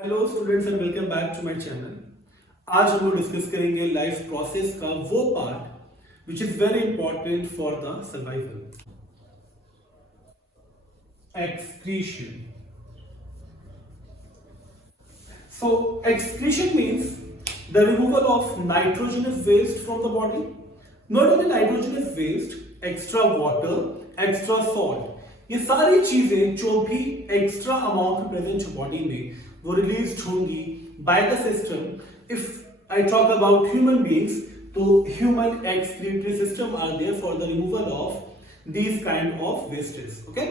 Hello students and welcome back to my channel. आज हम लोग डिस्कस करेंगे लाइफ प्रोसेस का वो part which is very important for the survival, excretion. So excretion means the removal of nitrogenous waste from the body. Not only nitrogenous waste, extra water, extra salt, ये सारी चीजें जो भी extra amount present body में वो release होंगी by the system. If I talk about human beings, तो human excretory system are there for the removal of these kind of wastes. Okay,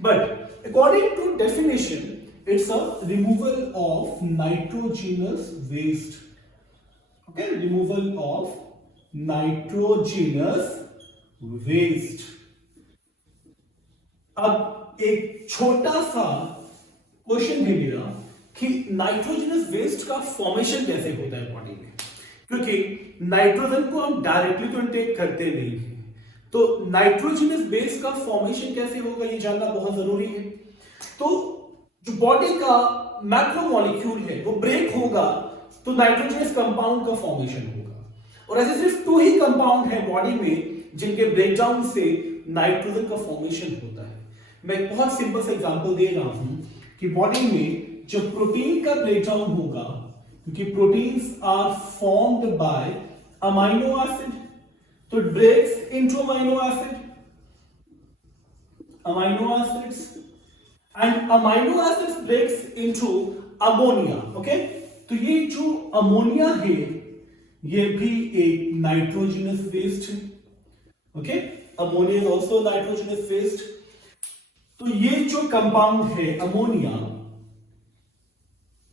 but according to definition, it's a removal of nitrogenous waste. Okay, removal of nitrogenous waste. अब एक छोटा सा question है मेरा कि nitrogenous waste का formation कैसे होता है बॉडी में, क्योंकि नाइट्रोजन को हम डायरेक्टली तो इनटेक करते नहीं हैं, तो नाइट्रोजनस बेस का फॉर्मेशन कैसे होगा ये जानना बहुत जरूरी है। तो जो बॉडी का मैक्रोमोलिक्यूल है वो ब्रेक होगा तो नाइट्रोजनस कंपाउंड का फॉर्मेशन होगा, और ऐसे सिर्फ 2 ही कंपाउंड है बॉडी में जिनके ब्रेकडाउन से नाइट्रोजन का फॉर्मेशन होता है। मैं एक बहुत सिंपल सा एग्जांपल दे रहा हूं कि बॉडी में जो प्रोटीन का ब्रेकडाउन होगा, क्योंकि proteins are formed by amino acid, तो it breaks into amino acids, and amino acids breaks into ammonia. Okay, तो ये जो अमोनिया है ये भी एक नाइट्रोजनस वेस्ट है। Okay, ammonia is also nitrogenous waste. तो ये जो कंपाउंड है अमोनिया,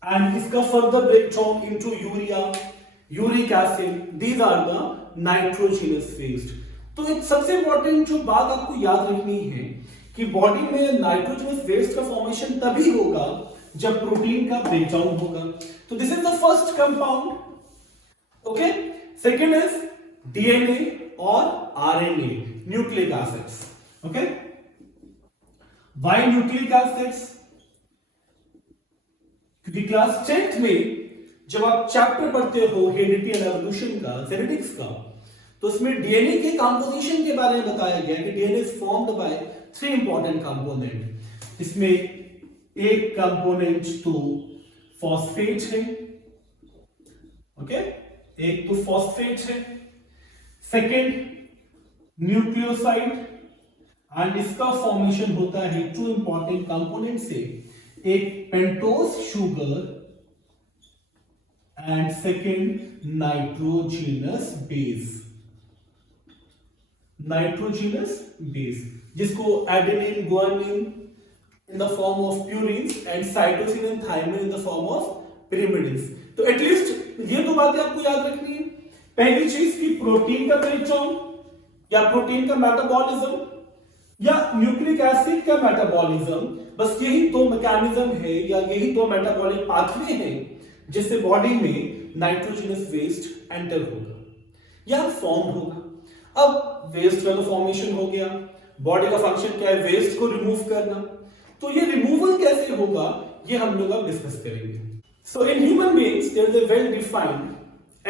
एंड इसका further break down into urea, uric acid, these are the nitrogenous waste. तो एक सबसे इंपॉर्टेंट जो बात आपको याद रखनी है कि बॉडी में नाइट्रोजनस वेस्ट का फॉर्मेशन तभी होगा जब प्रोटीन का ब्रेकडाउन होगा। तो this is the first compound. Okay, second is DNA और RNA, nucleic acids. Okay, why nucleic acids? क्योंकि क्लास 10th में जब आप चैप्टर पढ़ते हो हेरिडिटी एंड एवोल्यूशन का, जेनेटिक्स का, तो उसमें डीएनए के कंपोजिशन के बारे में बताया गया कि DNA is formed bye 3 important component. इसमें एक कंपोनेंट तो फॉस्फेट है, ओके, एक तो फॉस्फेट है, सेकंड न्यूक्लियोसाइड, एंड इसका फॉर्मेशन होता है 2 इंपॉर्टेंट कंपोनेंट से, एक pentose sugar and second nitrogenous base, जिसको adenine, guanine in the form of purines and cytosine and thymine in the form of pyrimidines। तो एटलीस्ट ये 2 बातें आपको याद रखनी है। पहली चीज की प्रोटीन का ब्रेकडाउन या प्रोटीन का मेटाबॉलिज्म या न्यूक्लिक एसिड का मेटाबॉलिज्म, बस यही 2 मैकेनिज्म है या यही 2 मेटाबॉलिक पाथवे हैं जिससे बॉडी में नाइट्रोजनस वेस्ट एंटर होगा या फॉर्म होगा। अब वेस्ट का तो फॉर्मेशन हो गया, बॉडी का फंक्शन क्या है? वेस्ट को रिमूव करना। तो ये रिमूवल कैसे होगा ये हम लोग अब डिस्कस करेंगे। So in human beings there is a well defined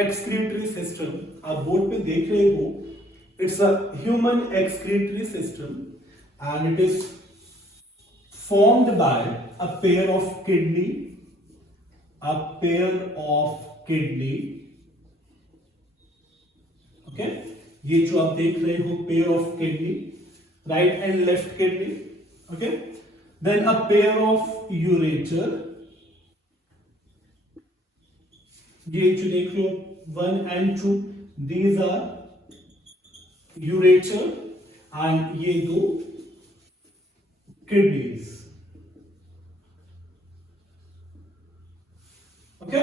excretory system. आप बोर्ड पे देख रहे हो, it's a human excretory system and it is formed by a pair of kidney, a pair of kidney। okay, ये जो आप देख रहे हो pair of kidney, right and left kidney। okay, then a pair of ureter, ये जो देख रहे हो 1 and 2, these are ureter and ये 2 kidneys। Okay,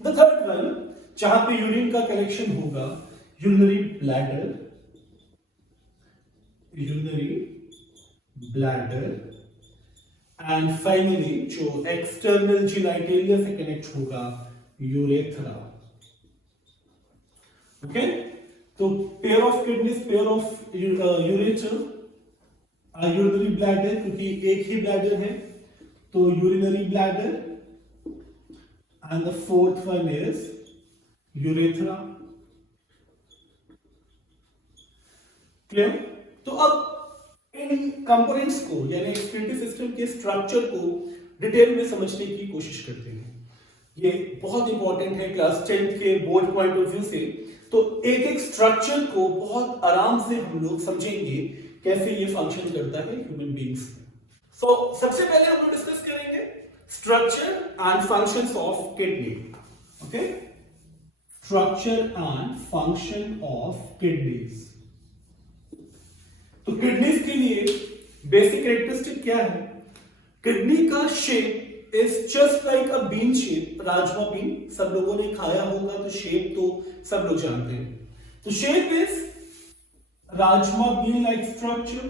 the third one जहां पे यूरिन का कलेक्शन होगा, यूरिनरी ब्लैडर, एंड फाइनली जो एक्सटर्नल जिनाइटेलिया से कनेक्ट होगा, यूरेथ्रा। ओके, तो pair of kidneys, pair of ureter, urinary bladder, क्योंकि एक ही ब्लैडर है तो urinary bladder and the fourth one is urethra. Clear? तो अब इन कंपोनेंट्स को यानी एक्सक्रीटरी सिस्टम के स्ट्रक्चर को डिटेल में समझने की कोशिश करते हैं। ये बहुत इंपॉर्टेंट है क्लास 10th के बोर्ड पॉइंट ऑफ व्यू से। तो एक एक स्ट्रक्चर को बहुत आराम से हम लोग समझेंगे कैसे ये फंक्शन करता है ह्यूमन बीइंग्स में। सो सबसे पहले हम लोग डिस्कस करेंगे structure and functions of kidney. Okay, structure and function of kidneys. तो किडनीज के लिए बेसिक कैरेक्टरिस्टिक क्या है? किडनी का shape is just like a bean shape, rajma bean सब लोगों ने खाया होगा, तो शेप तो सब लोग जानते हैं। तो shape is rajma bean like structure.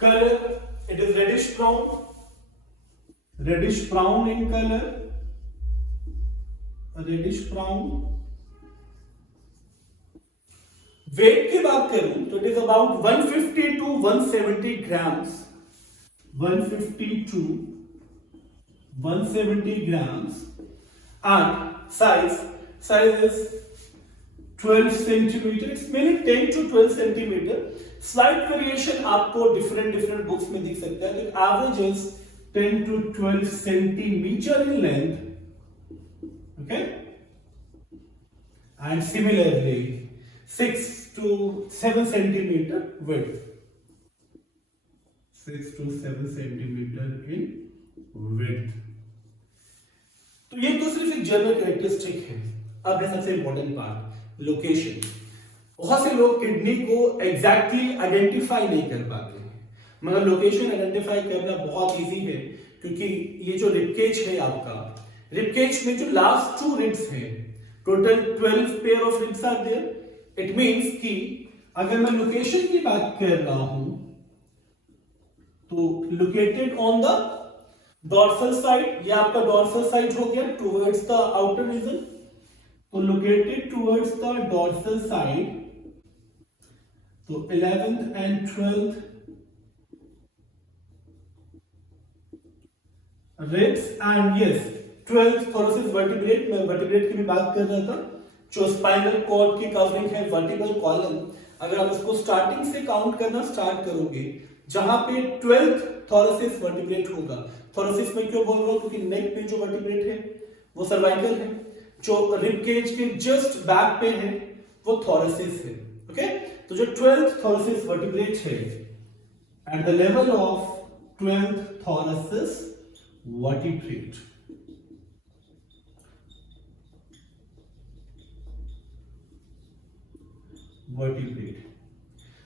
Colour it is reddish brown in colour, reddish brown. Weight की बात करूं तो it is about 150 to 170 grams, 150 to 170 grams, and size is 12 centimeter, it's mainly 10 to 12 centimeter. Slight variation आपको different books में दिख सकता है, लेकिन average is 10 to 12 centimeter in length, okay, and similarly 6 to 7 centimeter width, 6 to 7 centimeter in width। तो ये तो सिर्फ एक जनरल कैरेक्टरिस्टिक है। अब है सबसे इंपॉर्टेंट पार्ट, लोकेशन। बहुत से लोग किडनी को एग्जैक्टली आइडेंटिफाई नहीं कर पाते हैं, मगर लोकेशन आइडेंटिफाई करना बहुत इजी है, क्योंकि ये जो रिबकेज है आपका, रिबकेज में जो लास्ट 2 रिब्स हैं, total 12 pair of ribs are there. It means कि अगर मैं लोकेशन की बात कर रहा हूं तो located on the dorsal side, ये आपका डॉर्सल साइड हो गया टुवर्ड्स द आउटर रीजन। तो located towards the dorsal side, तो 11th and 12th ribs, and yes 12th thoracic vertebrate, मैं वर्टिब्रेट की भी बात कर रहा था। जो स्पाइनल कॉर्ड की कवरिंग है, वर्टिब्रल कॉलम, अगर आप उसको स्टार्टिंग से काउंट करना स्टार्ट करोगे, जहां पे 12th थोरेसिस वर्टिब्रेट होगा। थोरेसिस में क्यों बोल रहा हूं? क्योंकि नेक पे जो वर्टिब्रेट है वो सर्वाइकल है, जो रिब केज के जस्ट बैक पे है वो थोरेसिस है। ओके, तो जो 12th थोरेसिस वर्टिब्रेट है at the level of 12th thoracic vertebrate,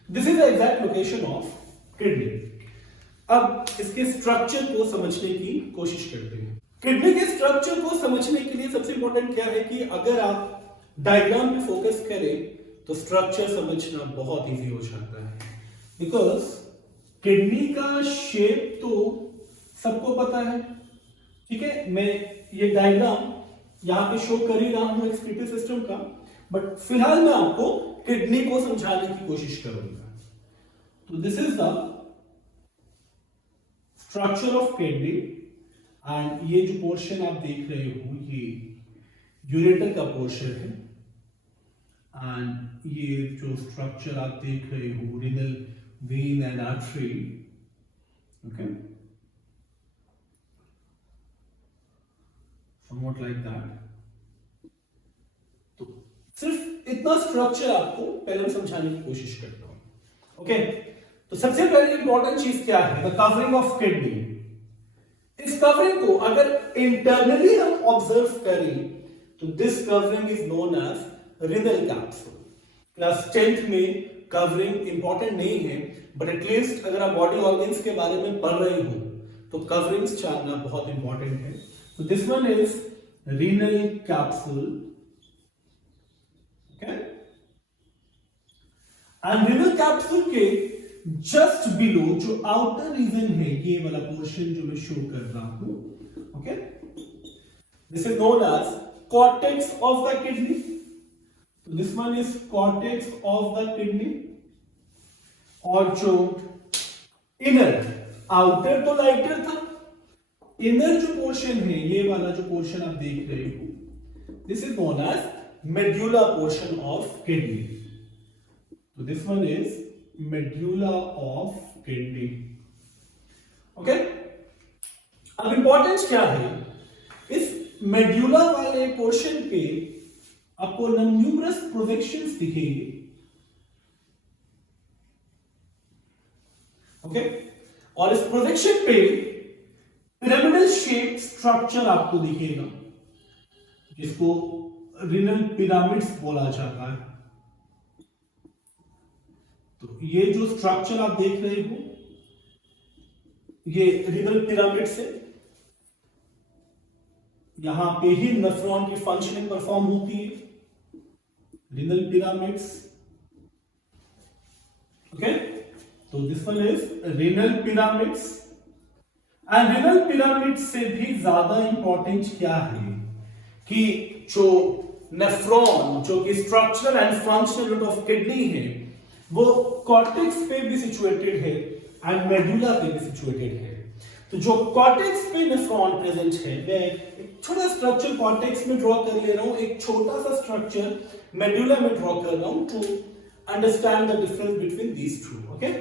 this is the exact location of kidney. अब इसके स्ट्रक्चर को समझने की कोशिश करते हैं। किडनी के स्ट्रक्चर को समझने के लिए सबसे इंपॉर्टेंट क्या है कि अगर आप डायग्राम पे फोकस करें तो स्ट्रक्चर समझना बहुत इजी हो जाता है, बिकॉज किडनी का शेप तो सबको पता है। ठीक है, मैं ये डायग्राम यहां पे शो कर ही रहा हूं एक्सक्रीटरी सिस्टम का, बट फिलहाल मैं आपको किडनी को समझाने की कोशिश करूंगा। तो this is the structure of kidney, and ये जो पोर्शन आप देख रहे हो ये यूरेटर का पोर्शन है, एंड ये जो स्ट्रक्चर आप देख रहे हो renal vein and artery, okay, somewhat like that। तो सिर्फ इतना स्ट्रक्चर आपको पहले समझाने की कोशिश करता हूं। ओके, तो सबसे पहले इंपॉर्टेंट चीज क्या है? The covering of kidney. इस कवरिंग को अगर इंटरनली हम ऑब्जर्व करें तो this covering is known as renal capsule. Class 10th में कवरिंग इंपॉर्टेंट नहीं है, बट एटलीस्ट अगर आप बॉडी ऑर्गन्स के बारे में पढ़ रहे हो तो कवरिंग्स जानना बहुत इंपॉर्टेंट है। So this one is renal capsule, okay, and renal capsule के just below जो outer region है, ये वाला portion जो मैं show कर रहा हूं, okay, this is known as cortex of the kidney। So this one is cortex of the kidney, और जो inner outer तो lighter था, इनर जो पोर्शन है, ये वाला जो पोर्शन आप देख रहे हो, this is known as medulla portion of kidney. तो this one is medulla of kidney. Okay, अब इंपॉर्टेंस क्या है, इस मेड्यूला वाले पोर्शन पे आपको न्यूमरस प्रोजेक्शंस दिखेंगे। ओके, और इस प्रोजेक्शन पे पिरामिडल शेप स्ट्रक्चर आपको दिखेगा, जिसको रिनल पिरामिड्स बोला जाता है। तो ये जो स्ट्रक्चर आप देख रहे हो, ये रिनल पिरामिड्स है। यहां पे ही नेफ्रॉन की फंक्शनिंग परफॉर्म होती है, रिनल पिरामिड्स। ओके, तो this one is renal pyramids. And renal pyramid से भी ज्यादा इंपॉर्टेंट क्या है कि जो नेफ्रॉन, जो कि structural and functional unit of kidney है, वो कॉर्टेक्स पे भी सिचुएटेड है एंड मेडुला पे भी सिचुएटेड है। तो जो कॉर्टेक्स पे नेफ्रॉन प्रेजेंट है, मैं एक छोटा स्ट्रक्चर कॉर्टेक्स में ड्रॉ कर ले रहा हूं, एक छोटा सा स्ट्रक्चर मेडुला में ड्रॉ कर रहा हूं to understand the difference between these two. Okay,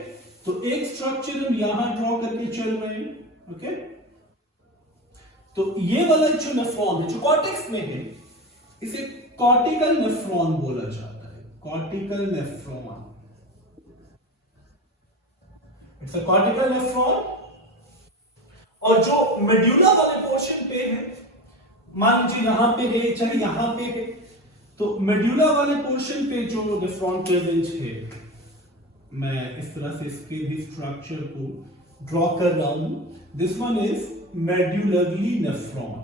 तो एक स्ट्रक्चर हम यहां ड्रॉ करके चल रहे हैं। ओके, तो ये वाला जो नेफ्रॉन है, जो कॉर्टेक्स में है, इसे कॉर्टिकल नेफ्रॉन बोला जाता है। Cortical nephron, it's a cortical nephron. और जो मेड्यूला वाले पोर्शन पे है, मान लीजिए यहां पे है, चाहे यहां पे है, तो मेड्यूला वाले पोर्शन पे जो नेफ्रॉन प्रेजेंट है, मैं इस तरह से इसके भी स्ट्रक्चर को ड्रॉ कर रहा हूं। This one is medullary nephron.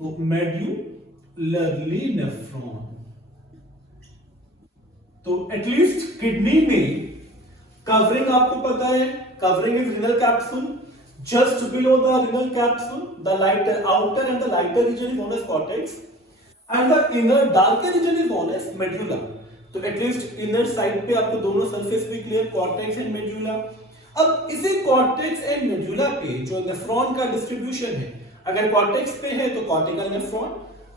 तो मेड्यूलरली नेफ्रॉन, तो एटलीस्ट किडनी में कवरिंग आपको पता है, covering is renal capsule. Just below the renal capsule, the lighter outer and the lighter region is known as cortex, and the inner darker region is known as medulla. तो at least inner side पे आपको दोनों surface भी clear, cortex and medulla. अब इसी cortex and medulla पे जो nephron का डिस्ट्रीब्यूशन है, अगर कॉर्टेक्स पे है तो कॉर्टिकल नेफ्रॉन,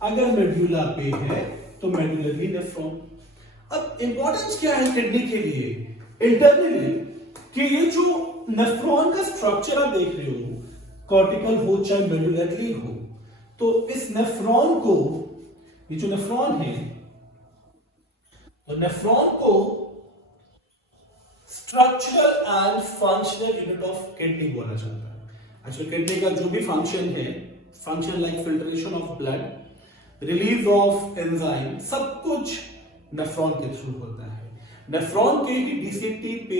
अगर मेडुला पे है तो मेडुलरी नेफ्रॉन। अब इंपॉर्टेंस क्या है किडनी के लिए इंटरनली, कि ये जो नेफ्रॉन का स्ट्रक्चर आप देख रहे हो, कॉर्टिकल हो चाहे मेडुलरी हो, तो इस नेफ्रॉन को, ये जो नेफ्रॉन है, तो नेफ्रॉन को structural and functional unit of kidney बोला जाता है। अच्छा, किडनी का जो भी फंक्शन है, function like filtration of blood, release of enzyme, सब कुछ नेफ्रॉन के थ्रू होता है। नेफ्रॉन के ही डीसीटी पे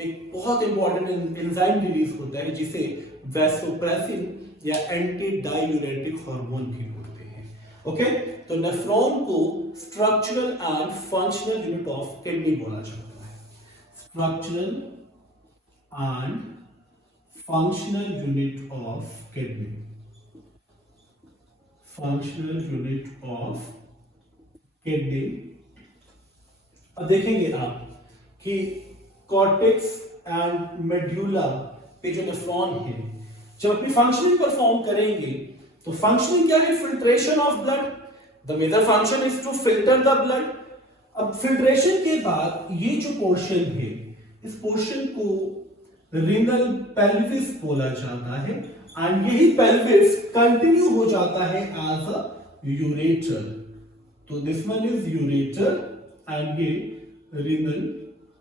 एक बहुत इंपॉर्टेंट एंजाइम रिलीज होता है, जिसे वैसोप्रेसिन या एंटी डायूरेटिक हार्मोन भी होते हैं। ओके, तो नेफ्रॉन को structural and functional unit of kidney बोला जाता है। Structural and functional unit of kidney, functional unit of kidney. अब देखेंगे आप कि कॉर्टेक्स एंड मेडुला पे जो नेफ्रॉन है, जब अपनी फंक्शनिंग परफॉर्म करेंगे, तो फंक्शनिंग क्या है? Filtration of blood. The major function is to filter the blood. अब फिल्ट्रेशन के बाद ये जो पोर्शन है, इस पोर्शन को रिनल पेल्विस बोला जाता है, एंड यही पेल्विस कंटिन्यू हो जाता है एज अ यूरेटर। तो this one is ureter and ये रिनल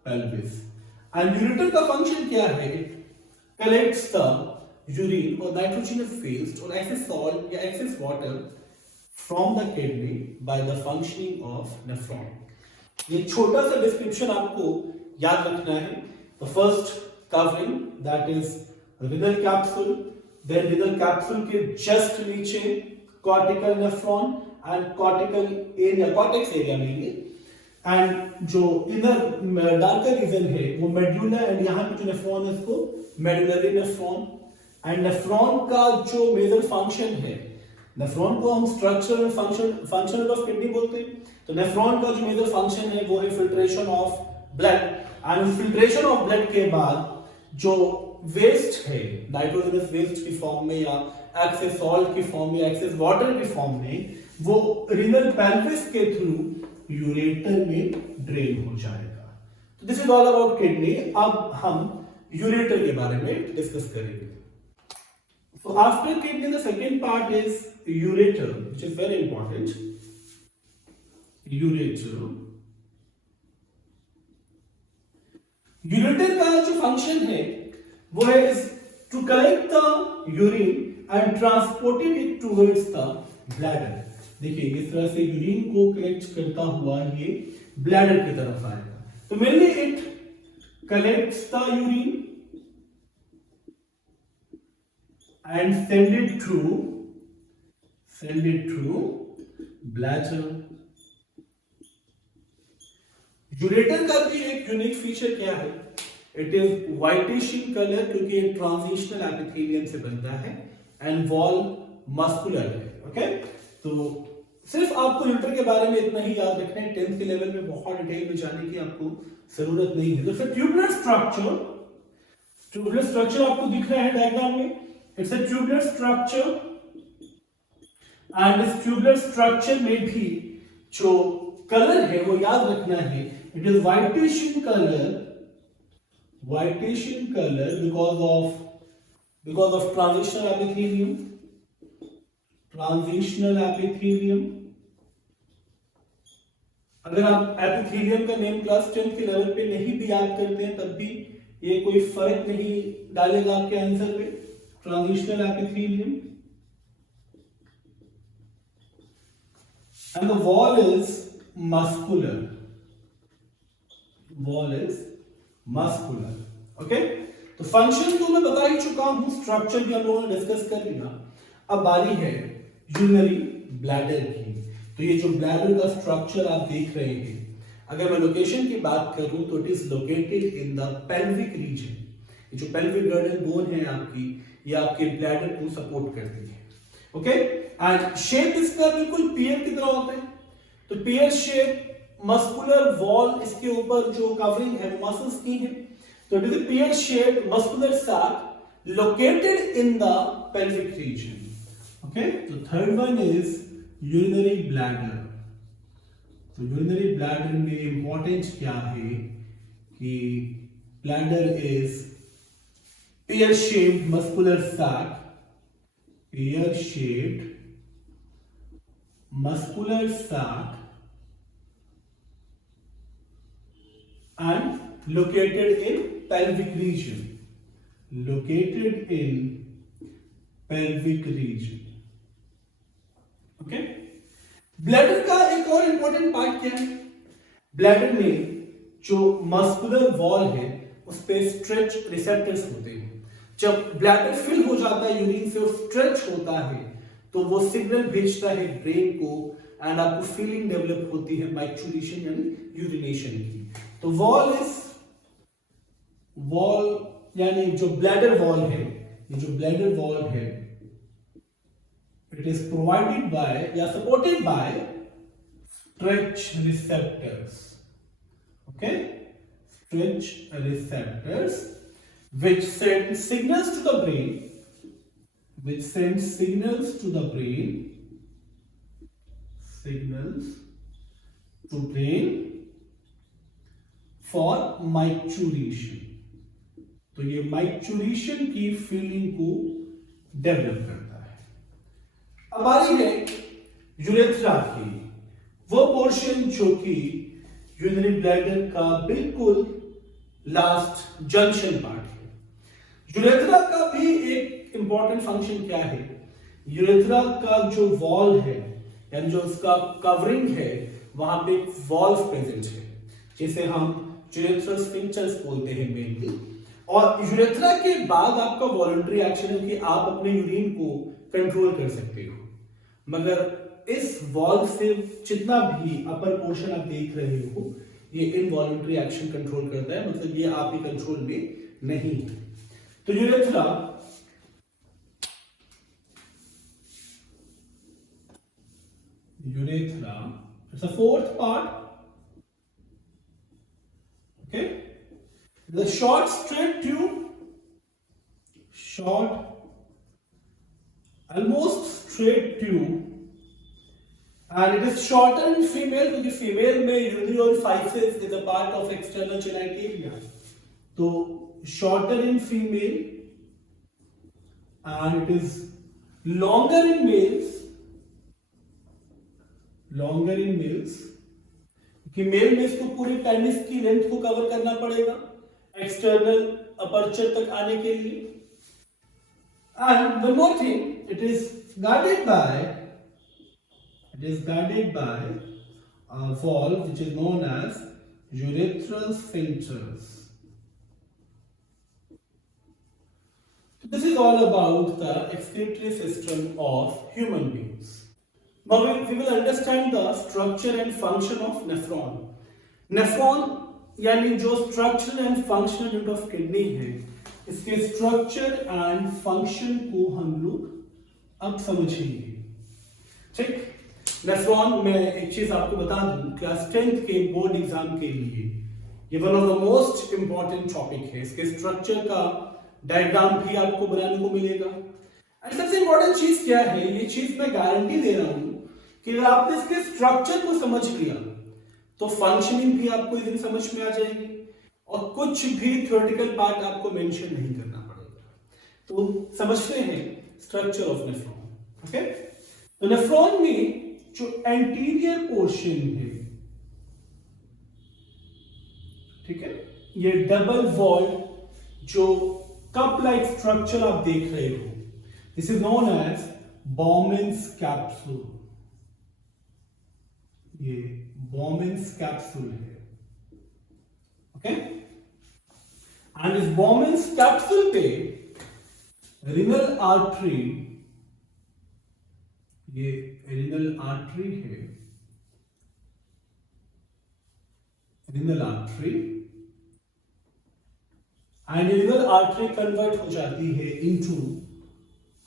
पेल्विस। एंड यूरेटर का फंक्शन क्या है? इट कलेक्ट्स द यूरिन और नाइट्रोजनस वेस्ट और एक्सेस सॉल्ट या excess water from the kidney by the functioning of nephron. ये छोटा सा डिस्क्रिप्शन आपको याद रखना है। The first covering that is renal capsule, then renal capsule के जस्ट नीचे cortical nephron and cortical area, cortex area mainly, and जो इनर डार्कर रीजन है वो मेडुला, एंड यहाँ पे जो नेफ्रॉन है इसको मेडुलरी नेफ्रॉन। एंड नेफ्रॉन का जो मेजर फंक्शन है, नेफ्रॉन को हम structure and function of kidney बोलते हैं, तो नेफ्रॉन का जो मेजर फंक्शन है वो है filtration of blood. And filtration of blood के बाद जो वेस्ट है नाइट्रोजनस वेस्ट की फॉर्म में या एक्सेस सॉल्ट की फॉर्म में, एक्सेस वाटर की फॉर्म में, वो रीनल पेल्विस के थ्रू यूरेटर में ड्रेन हो जाएगा। तो this is all about kidney. अब हम यूरेटर के बारे में डिस्कस करेंगे। So after kidney, the second part is ureter, which is very important. Ureter. Ureter का जो फंक्शन है वो है to collect the urine and transported it towards the bladder. देखिए इस तरह से यूरिन को कलेक्ट करता हुआ ये ब्लैडर की तरफ आएगा। तो mainly it collects the urine and send it through bladder. Ureter का भी एक यूनिक फीचर क्या है? It is whitish in colour क्योंकि ये ट्रांजिशनल एपिथेलियम से बनता है एंड वॉल मस्कुलर है। ओके, तो सिर्फ आपको यूरेटर के बारे में इतना ही याद रखना है, 10th के लेवल में बहुत डिटेल में जाने की आपको जरूरत नहीं है। तो फिर ट्यूबुलर स्ट्रक्चर आपको दिख रहा है डायग्राम में। It's a tubular structure and इस tubular structure में भी जो कलर है वो याद रखना है, it is whitish in color because of transitional epithelium। अगर आप एपिथेलियम का नेम क्लास 10th के लेवल पे नहीं भी याद करते हैं तब भी ये कोई फर्क नहीं डालेगा आपके आंसर पे। Transitional epithelium and the wall is muscular. Okay, तो फंक्शन तो मैं बता ही चुका हूं, स्ट्रक्चर भी हम लोगों ने डिस्कस कर लिया। अब बारी है यूरिनरी ब्लैडर की। तो ये जो ब्लैडर का स्ट्रक्चर आप देख रहे हैं, अगर मैं लोकेशन की बात करूं तो it is located in the pelvic reason. ये जो पेल्विक गर्डल बोन है आपकी, ये आपके ब्लैडर को सपोर्ट करती है। ओके, एंड शेप इसका बिल्कुल पियर की तरह होता है। तो पियर शेप, मस्कुलर वॉल, इसके ऊपर जो कवरिंग है मसल्स की है। तो it is a pear shape muscular sac located in the pelvic region. Okay, तो third one is urinary bladder. तो यूरिनरी ब्लैडर में इंपॉर्टेंट क्या है कि bladder is pear-shaped muscular sac, and located in pelvic region. Okay? Bladder का एक और important part क्या है? ब्लैडर में जो मस्कुलर वॉल है उस पे स्ट्रेच रिसेप्टर्स होते हैं। जब ब्लैडर फिल हो जाता है यूरिन से और स्ट्रेच होता है तो वो सिग्नल भेजता है ब्रेन को एंड आपको फीलिंग डेवलप होती है माइक्चुरेशन यानी यूरिनेशन की। तो वॉल यानी जो ब्लैडर वॉल है, इट इज प्रोवाइडेड बाय या supported by stretch receptors. Okay, stretch receptors which send signals to the brain for micturition। तो ये माइक्चुरेशन की फीलिंग को डेवलप करता है। अब बारी है यूरेथ्रा की, वो पोर्शन जो कि यूरिनरी ब्लैडर का बिल्कुल लास्ट जंक्शन पार्ट है। यूरेथ्रा का भी एक इंपॉर्टेंट फंक्शन क्या है? यूरेथ्रा का जो वॉल है यानी जो उसका कवरिंग है वहां पे वॉल्व प्रेजेंट है, जिसे हम यूरेथ्रल स्फिंक्टर्स बोलते हैं मेनली। और यूरेथ्रा के बाद आपका वॉलंटरी एक्शन है कि आप अपने यूरिन को कंट्रोल कर सकते हो, मगर इस वॉल्व से जितना भी अपर पोर्शन आप देख रहे हो ये इनवॉलंटरी एक्शन कंट्रोल करता है, मतलब ये आपके कंट्रोल में नहीं है। तो urethra it's a fourth part. Okay, the short straight tube short, almost straight tube, and it is shorter in female क्योंकि female में urinary orifices is a part of external genitalia. तो shorter in female and it is longer in males. Longer in males कि mail में इसको पूरी penis की length को cover करना पड़ेगा एक्सटर्नल अपर्चर तक आने के लिए. And one more thing, it is guarded by a valve which is known as urethral sphincters. This is all about the excretory system of human beings. Now we will understand the structure and function of nephron. Nephron यानी जो structural and functional unit of kidney है, इसके structure and function को हम लोग अब समझेंगे. ठीक, नेफ्रॉन में एक चीज आपको बता दूं, क्लास 10th के बोर्ड एग्जाम के लिए ये one of the most important topic है. इसके स्ट्रक्चर का डायग्राम भी आपको बनाने को मिलेगा. एंड सबसे इंपॉर्टेंट चीज क्या है, ये चीज मैं गारंटी दे रहा हूं कि अगर आपने इसके स्ट्रक्चर को समझ लिया तो फंक्शनिंग भी आपको इस दिन समझ में आ जाएगी और कुछ भी थ्योरेटिकल पार्ट आपको मेंशन नहीं करना पड़ेगा. तो समझते हैं स्ट्रक्चर ऑफ नेफ्रॉन. ओके, तो नेफ्रॉन में जो एंटीरियर पोर्शन है, ठीक है, ये डबल वॉल्ड जो कप लाइक स्ट्रक्चर आप देख रहे हो, this is known as Bowman's capsule. ये बॉमेन्स कैप्सूल है. ओके, एंड इस बॉमेन्स कैप्सूल पे रिनल आर्टरी, ये रिनल आर्टरी है, renal artery, and renal artery convert हो जाती है into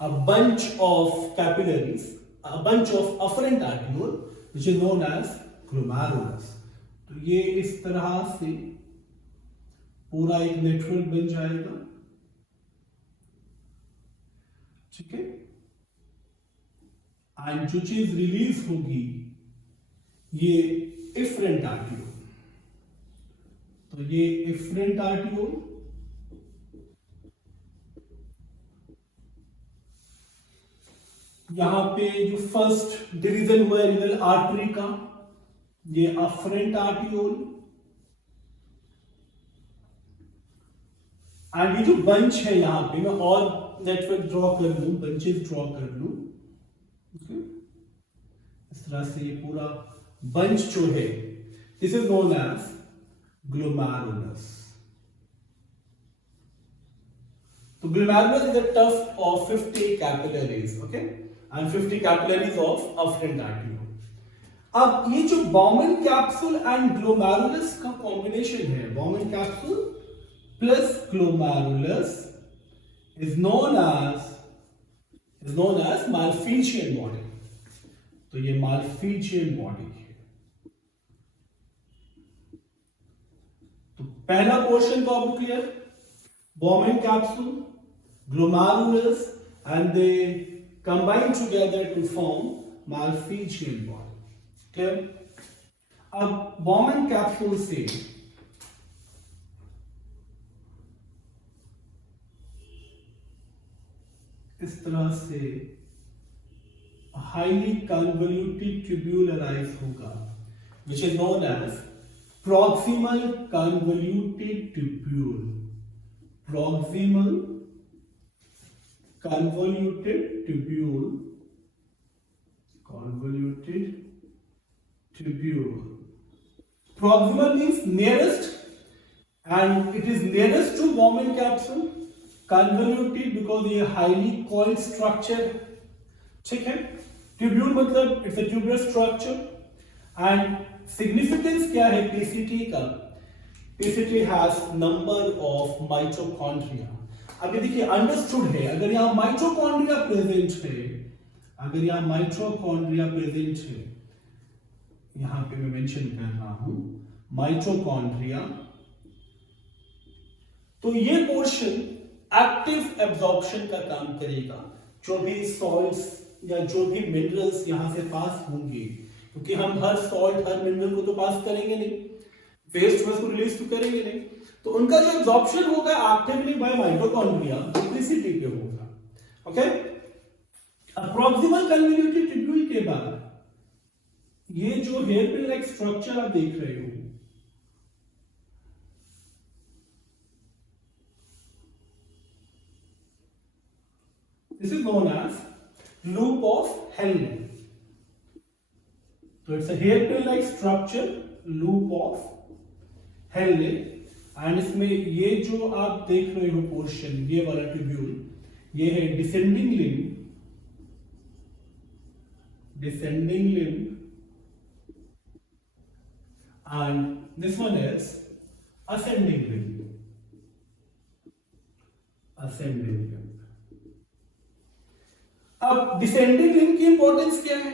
a bunch of capillaries, a bunch of afferent arteriole which is known as glomerulus. तो ये इस तरह से पूरा एक नेटवर्क बन जाएगा. ठीक है, एंड जो चीज रिलीज होगी ये इफरेंट आर्टियोल. तो ये इफरेंट आर्टियोल, यहां पे जो फर्स्ट डिवीजन हुआ है रिनल आर्टरी का, ये अफरेंट आर्टियोल, एंड ये जो बंच है यहां पे, मैं और नेटवर्क ड्रॉ कर लूं, बंचेस ड्रॉ कर लूं. ओके, इस तरह से ये पूरा बंच जो है, this is known as glomerulus. तो glomerulus is a tuft of 50 capillaries, okay, and 50 capillaries of afferent arteriole. अब ये जो बॉमेन कैप्सूल एंड ग्लोमेरुलस का कॉम्बिनेशन है, Bowman capsule plus glomerulus is known as Malpighian body. तो ये Malpighian body है. तो पहला पोर्शन को आपको clear, Bowman capsule, glomerulus, and they combine together to form Malpighian body. Clear? अब बॉमेन कैप्सूल से इस तरह से हाईली कन्वोल्यूटेड ट्यूब्यूल अराइज होगा, which is known as proximal convoluted tubule. Proximal convoluted tubule. Proximal means nearest, and it is nearest to Bowman capsule. Convoluted because ये highly coiled structure. ठीक है, tubule मतलब it's a tubular structure. And significance क्या है PCT का? PCT has number of mitochondria. अभी देखिए understood है, अगर यहाँ माइटोकॉन्ड्रिया प्रेजेंट है, अगर यहाँ माइटोकॉन्ड्रिया प्रेजेंट है, यहाँ पे मैं मेंशन कर रहा हूं माइटोकॉन्ड्रिया, तो ये पोर्शन एक्टिव एब्जॉर्प्शन का काम करेगा। जो भी सॉल्ट्स या जो भी मिनरल्स यहां से पास होंगे, क्योंकि हम हर सॉल्ट हर मिनरल को तो पास करेंगे नहीं, वेस्ट में उसको रिलीज तो करेंगे नहीं, तो उनका जो एब्जॉर्प्शन होगा एक्टिवली बाय माइटोकॉन्ड्रिया इलेक्ट्रिसिटी पे होगा। ओके, प्रॉक्सिमल कन्वोल्यूटेड ट्यूब्यूल के बाद ये जो हेयर पिन लाइक स्ट्रक्चर आप देख रहे हो, this is known as loop of Henle. So it's a hairpin like structure, loop of Henle, and इसमें ये जो आप देख रहे हो पोर्शन, ये वाला ट्यूब्यूल, ये है descending limb, and this one is ascending limb. अब डिसेंडिंग लिम्ब की इंपॉर्टेंस क्या है?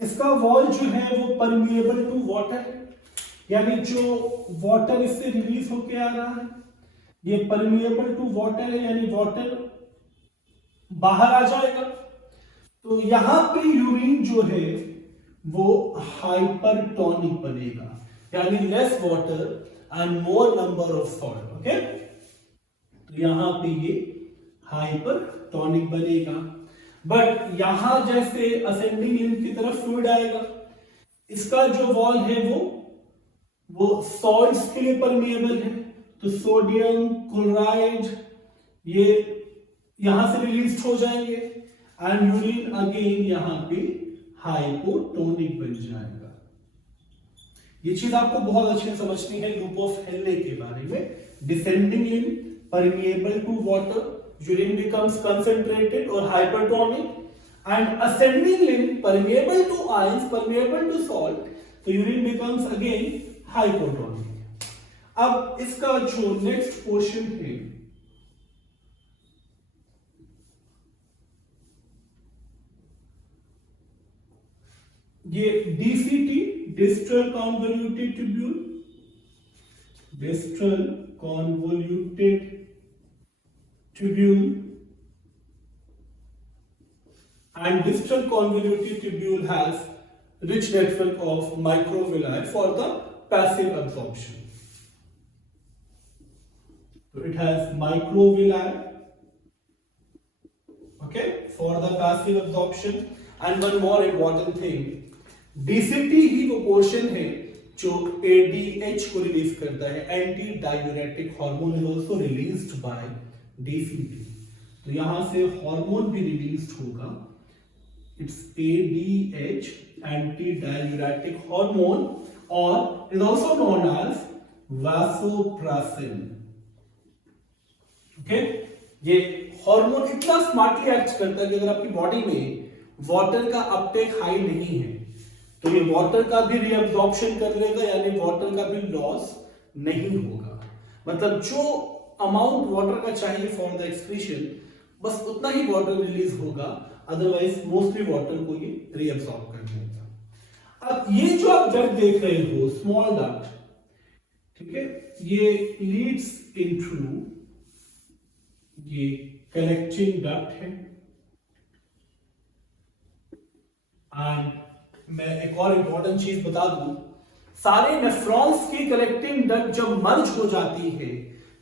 इसका वॉल जो है वो परमिएबल टू वाटर है, यानी जो वाटर इससे रिलीज होके आ रहा है ये परमिएबल टू वाटर है, यानी वाटर बाहर आ जाएगा। तो यहां पे यूरिन जो है वो हाइपरटोनिक बनेगा, यानी less water and more number of salt. Okay, तो यहां पे ये हाइपरटोनिक बनेगा। बट यहां जैसे असेंडिंग लिम्ब की तरफ फ्लूइड आएगा, इसका जो वॉल है वो सॉल्ट्स के लिए परमिएबल है, तो सोडियम क्लोराइड ये यहां से रिलीज हो जाएंगे एंड यूरिन अगेन यहां पे हाइपोटोनिक बन जाएगा। ये चीज आपको बहुत अच्छे से समझनी है लूप ऑफ हेनले के बारे में। Descending limb permeable to water, urine becomes concentrated or hypertonic, and ascending limb permeable to ions, permeable to salt, so urine becomes again hypotonic। अब इसका जो नेक्स्ट पोर्शन है ये DCT, distal convoluted tubule, distal convoluted tubule, and distal convoluted tubule has rich network of microvilli for the passive absorption. So it has microvilli, okay, for the passive absorption. And one more important thing, DCT ही वो portion है जो ADH को release करता है, anti diuretic hormone is also released by DCT। तो यहां से hormone भी रिलीज होगा, it's ADH, anti diuretic hormone, और is also known as vasopressin. Okay, ये हार्मोन इतना स्मार्टली एक्ट करता है कि अगर आपकी बॉडी में वाटर का अपटेक हाई नहीं है तो ये वाटर का भी रीअब्जॉर्प्शन कर लेगा, यानी वाटर का भी लॉस नहीं होगा। मतलब जो अमाउंट वाटर का चाहिए फॉर द एक्सक्रीशन बस उतना ही वाटर रिलीज होगा, अदरवाइज मोस्टली वाटर को ये रीअब्सॉर्ब कर लेगा। अब ये जो आप डक्ट देख रहे हो, स्मॉल डक्ट, ठीक है, ये लीड्स इनटू, ये कलेक्टिंग डक्ट है। एंड मैं एक और इंपॉर्टेंट चीज बता दूं, सारे नेफ्रॉन्स की कलेक्टिंग डक्ट जब मर्ज हो जाती है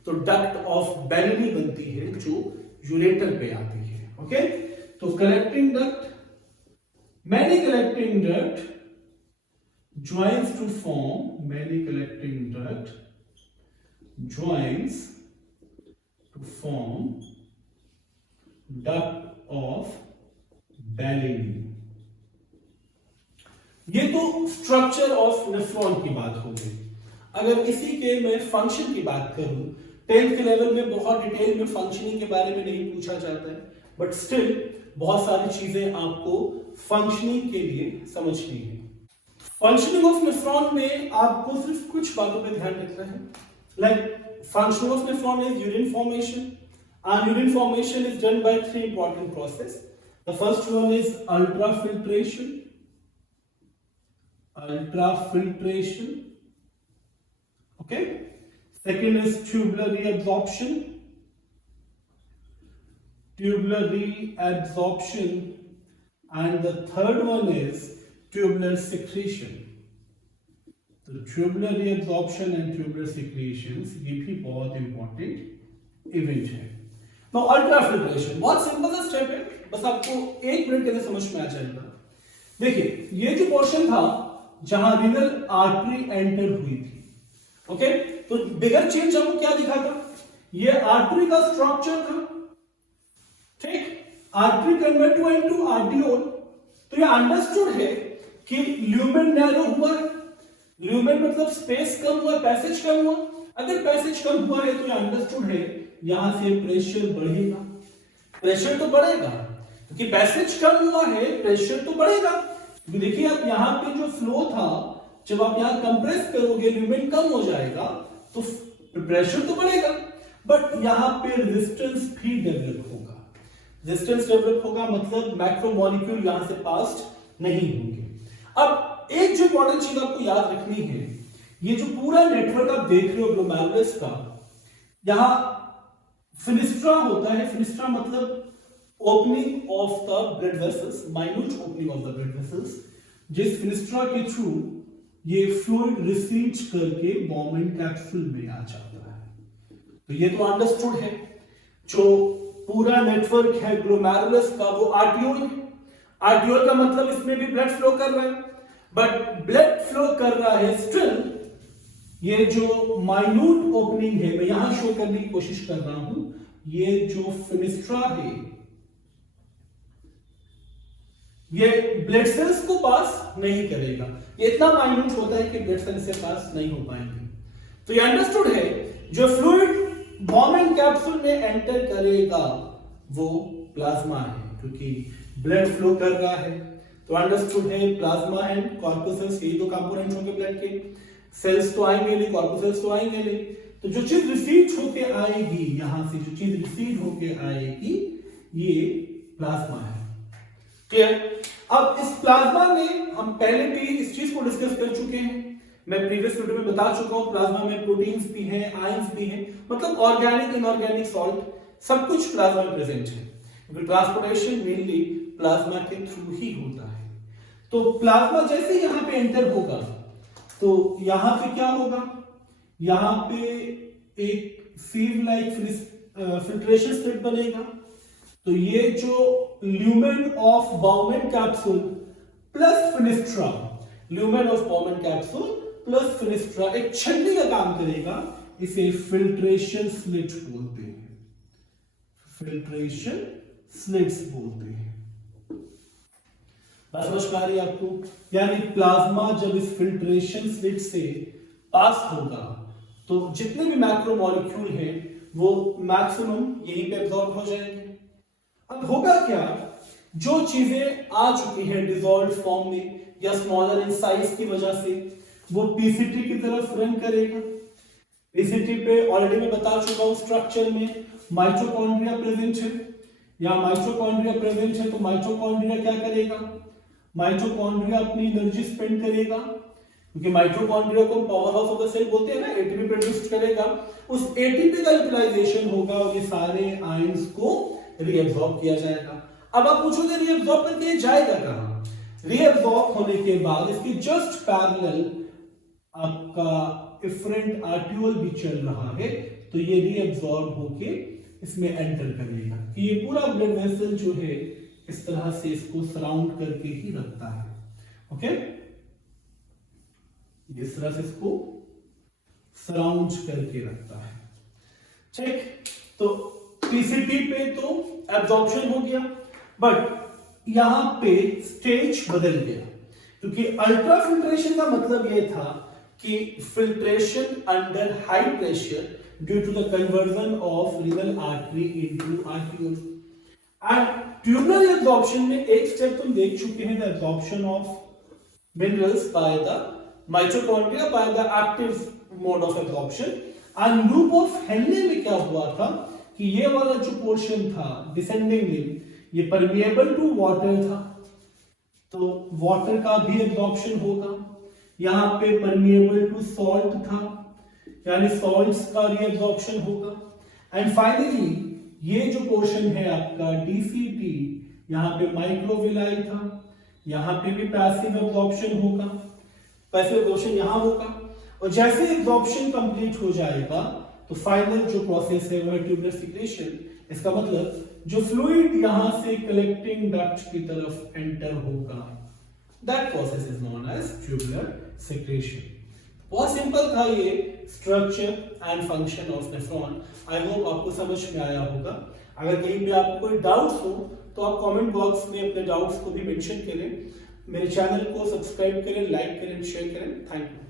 तो डक्ट ऑफ बेलिनी बनती है जो यूरेटर पे आती है। ओके, तो collecting duct, many collecting duct joins to form, many collecting duct joins to form duct of Bellini। ये तो स्ट्रक्चर ऑफ नेफ्रॉन की बात हो गई। अगर इसी के मैं फंक्शन की बात करूं, 10th के लेवल में बहुत डिटेल में फंक्शनिंग के बारे में नहीं पूछा जाता है, बट स्टिल बहुत सारी चीजें आपको फंक्शनिंग के लिए समझनी है। फंक्शनिंग ऑफ नेफ्रॉन में आपको सिर्फ कुछ बातों पे ध्यान रखना है, like function of nephron is urine formation, and urine formation is done by 3 important process. The first one is ultrafiltration, okay, second is tubular reabsorption, tubular reabsorption, and the third one is tubular secretion. तो tubular reabsorption and tubular secretions ये भी बहुत important event है। तो ultrafiltration बहुत simple सा step है, बस आपको 1 मिनट के अंदर समझ में आ जाएगा। देखिए ये जो पोर्शन था जहां रीनल आर्टरी एंटर हुई थी, ओके, तो बिगर चेंज आपको क्या दिखा था, ये आर्टरी का स्ट्रक्चर था, ठीक, आर्टरी कन्वर्ट हुआ इनटू आर्टियोल। तो ये अंडरस्टूड है कि ल्यूमेन नैरो हुआ है, ल्यूमेन मतलब स्पेस कम हुआ, पैसेज कम हुआ। अगर पैसेज कम हुआ है तो ये अंडरस्टूड है यहां से प्रेशर बढ़ेगा, प्रेशर तो बढ़ेगा क्योंकि पैसेज कम हुआ है, प्रेशर तो बढ़ेगा। देखिए आप यहां पे जो फ्लो था, जब आप यहां कंप्रेस करोगे ल्यूमेन कम हो जाएगा तो प्रेशर तो बढ़ेगा, बट यहां पे रेजिस्टेंस भी डेवलप होगा। रेजिस्टेंस डेवलप होगा मतलब मैक्रोमोलिक्यूल यहां से पास नहीं होंगे। अब एक जो इंपॉर्टेंट चीज आपको याद रखनी है, ये जो पूरा नेटवर्क आप देख रहे हो ग्लोमेरुलस का, यहां फिनिस्ट्रा होता है। फिनिस्ट्रा मतलब opening of the blood vessels, minute opening of the blood vessels, जिस फिनिस्ट्रा के थ्रू ये फ्लूइड रिसीव करके बॉम्बिंग कैप्सूल में आ जाता है। तो ये तो अंडरस्टूड है। जो पूरा नेटवर्क है ग्लोमेरुलस का वो आर्टियोल है। आर्टियोल का मतलब इसमें भी ब्लड फ्लो कर रहा है, बट ब्लड फ्लो कर रहा है स्टिल ये जो माइन्यूट ओपनिंग है, मैं यहां शो करने की कोशिश कर रहा हूं, ये जो फिनिस्ट्रा है ये ब्लड सेल्स को पास नहीं करेगा। ये इतना माइन्यूट होता है कि ब्लड सेल्स से पास नहीं हो पाएंगे। तो ये अंडरस्टूड है जो फ्लूइड बॉम्बिंग कैप्सूल में एंटर करेगा वो प्लाज्मा है, क्योंकि ब्लड फ्लो कर रहा है। तो अंडरस्टूड है प्लाज्मा एंड कॉर्पुसेल्स, यही दो कंपोनेंट्स होंगे ब्लड के। सेल्स तो आएंगे नहीं, कॉर्पुसेल्स तो आएंगे नहीं। तो जो चीज रिसीव होके आएगी, यहां से जो चीज रिसीव होके आएगी ये प्लाज्मा है। क्लियर? अब इस प्लाज्मा में हम पहले भी इस चीज को डिस्कस कर चुके हैं। मैं प्रीवियस वीडियो में बता चुका हूं प्लाज्मा में प्रोटीन्स भी हैं, आयंस भी हैं, मतलब ऑर्गेनिक इनऑर्गेनिक सॉल्ट सब कुछ प्लाज्मा में प्रेजेंट है, क्योंकि ट्रांसपोर्टेशन मेनली प्लाज्मा के थ्रू ही होता है। तो प्लाज्मा जैसे यहां पे एंटर होगा तो यहां पे क्या होगा, यहां पे एक सीव लाइक फिल्ट्रेशन स्लिट बनेगा। तो ये जो lumen of Bowman capsule plus fenestra, lumen of Bowman capsule plus fenestra एक छन्नी का काम करेगा, इसे फिल्ट्रेशन स्लिट बोलते हैं। फिल्ट्रेशन स्लिट्स बोलते हैं। बात समझ पा रही है आपको? यानी प्लाज्मा जब इस फिल्ट्रेशन स्लिट से पास होगा तो जितने भी मैक्रोमोलिक्यूल हैं वो मैक्सिमम यहीं पे एब्जॉर्ब हो जाएंगे। अब होगा क्या, जो चीजें आ चुकी हैं डिसॉल्व्ड फॉर्म में या स्मॉलर इन साइज की वजह से, वो पीसीटी की तरफ रन करेगा। पीसीटी पे ऑलरेडी मैं बता चुका हूं स्ट्रक्चर में माइटोकॉन्ड्रिया प्रेजेंट है, या माइटोकॉन्ड्रिया प्रेजेंट है तो माइटोकॉन्ड्रिया क्या करेगा, माइटोकॉन्ड्रिया अपनी एनर्जी स्पेंड करेगा, क्योंकि माइटोकॉन्ड्रिया को power house of the cell बोलते हैं ना, एटीपी प्रोड्यूस करेगा। उस एटीपी का यूटिलाइजेशन होगा और ये सारे आयंस को रीअब्सॉर्ब किया जाएगा। अब आप पूछोगे रीअब्सॉर्ब करके जाएगा कहां? रीअब्सॉर्ब होने के बाद इसकी जस्ट पैरेलल आपका इफरेंट आर्टियोल भी चल रहा है, तो ये रीअब्सॉर्ब होके इसमें एंटर करेगा कि ये पूरा ब्लड वेसल जो है इस तरह से इसको सराउंड करके ही रखता है। ओके, इस तरह से इसको सराउंड करके रखता है। ठीक, तो पीसीटी पे तो एब्जॉर्प्शन हो गया, बट यहां पे स्टेज बदल गया, क्योंकि अल्ट्रा फिल्ट्रेशन का मतलब यह था कि filtration under high pressure due to the conversion of renal artery into arteriole. And tubular absorption में एक स्टेप तुम देख चुके हैं, the absorption of minerals by the mitochondria by the active mode of absorption. And loop of Henle में क्या हुआ था कि ये वाला जो पोर्शन था डिसेंडिंग लिम्ब, ये परमिएबल टू वाटर था, तो वाटर का भी एब्जॉर्प्शन होगा। यहां पे परमिएबल टू सॉल्ट था, यानी सॉल्ट्स का रीअब्जॉर्प्शन होगा। एंड फाइनली ये जो पोर्शन है आपका DCT, यहाँ पे माइक्रोविलाई था, यहाँ पे भी पैसिव एब्जॉर्प्शन होगा, पैसिव एब्जॉर्प्शन यहाँ होगा, और जैसे एब्जॉर्प्शन कंप्लीट हो जाएगा तो फाइनल जो प्रोसेस है वो है ट्यूबुलर सिक्रेशन। इसका मतलब जो फ्लूइड यहां से कलेक्टिंग डक्ट की तरफ एंटर होगा, that process is known as tubular secretion. बहुत सिंपल था ये structure and function of nephron. I hope आपको समझ में आया होगा। अगर कहीं पे आपको कोई डाउट्स हो तो आप कमेंट बॉक्स में अपने डाउट्स को भी मेंशन करें। मेरे चैनल को सब्सक्राइब करें, लाइक करें, शेयर करें। Thank you.